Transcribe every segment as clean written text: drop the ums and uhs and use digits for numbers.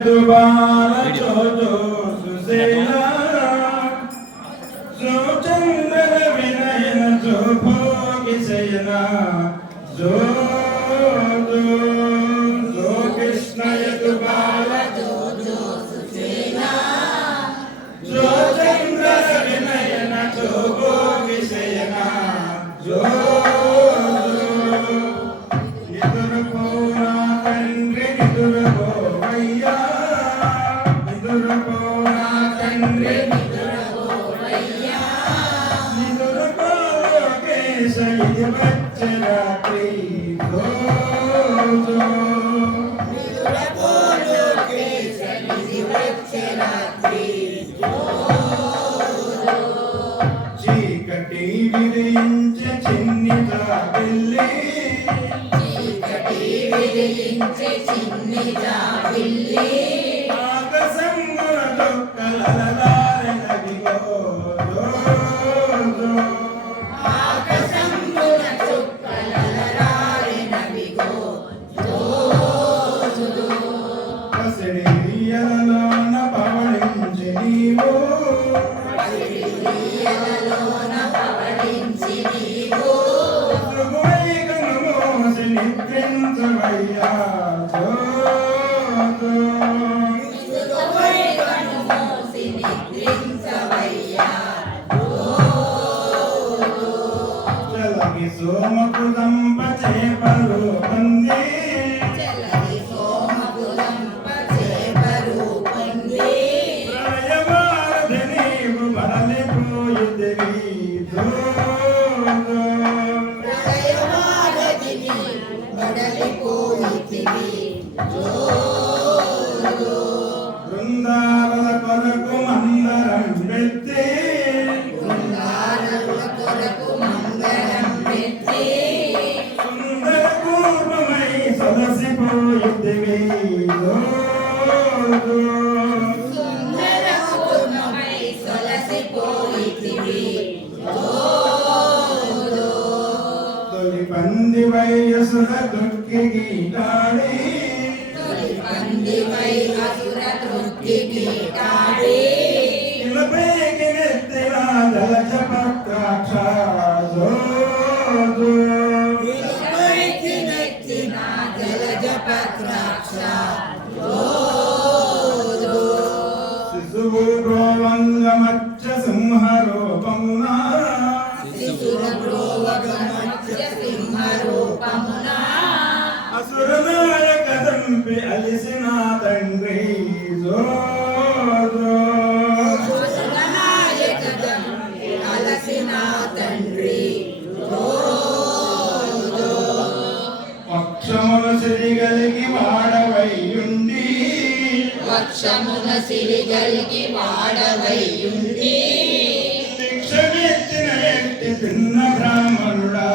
दोबारा जो सुसेना जो चंद्र विनयन जो भोग शयना जो कृष्ण दोबारा जो सुसेना जो चंद्र विनयन जो भोग शयना जो చీకటి విరించే చిన్ని జాబిల్లి ఆకాశమున చుక్కలలారెనవిగో పసిడి ఉయ్యాలలోన పవళించి నీవు మోసి నిద్రించవయ్యా చలగి సోమకు దంప చేపలు పంది ప్రళయమారధ నీవు మరలిపోయుదివి బృందావన కొరకు మందరం పెట్టి సుందర పూర్వమై సొలసిపోయుదివి తొలి పంది వయసుల దుఃఖి గీతాడి ఇలపైకి నెత్తిన జలజ పత్రాక్ష శిశువు ప్రోవంగమచ్చ సింహరూపమున అసురనాయక దంపి అలిసిన తండ్రి పక్షమున సిరిగలిగి వాడవైయుండి శిక్షమెత్తిన ఎట్టి చిన్న బ్రాహ్మణుడా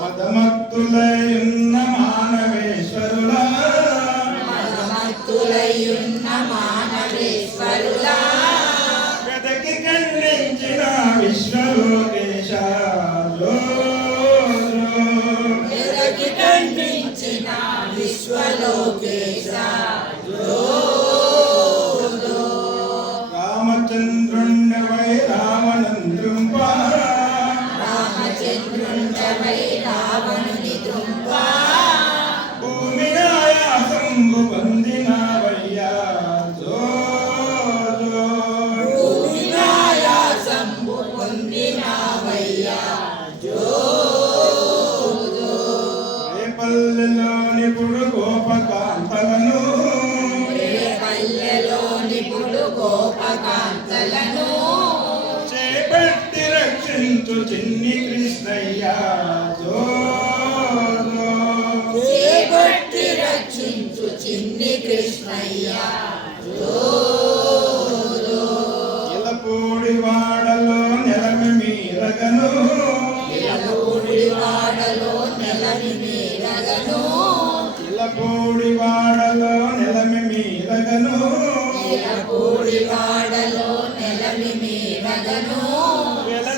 మదమత్తులయున్న మానవేశ్వరులా వెదకి ఖండించిన విశ్వలోకేశ రామచంద్రుండవై రావణంద్రుంపా భూమి ఆయాసంబు పొందినవయ్యా రేపల్లెలోని పుడు గోపకాంతలను చేపట్టి రక్షించు చిన్ని కృష్ణయ్యా ఇలపూడి వాడలో నెలమి మీరగను ఇలపూడి వాడలో నెలమి మీరగను వెలసి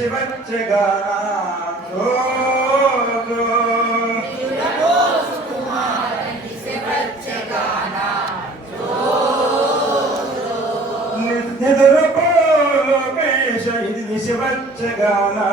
నిశివచ్చగానా నిదురపో లోకేశ ఇది నిశివచ్చగానా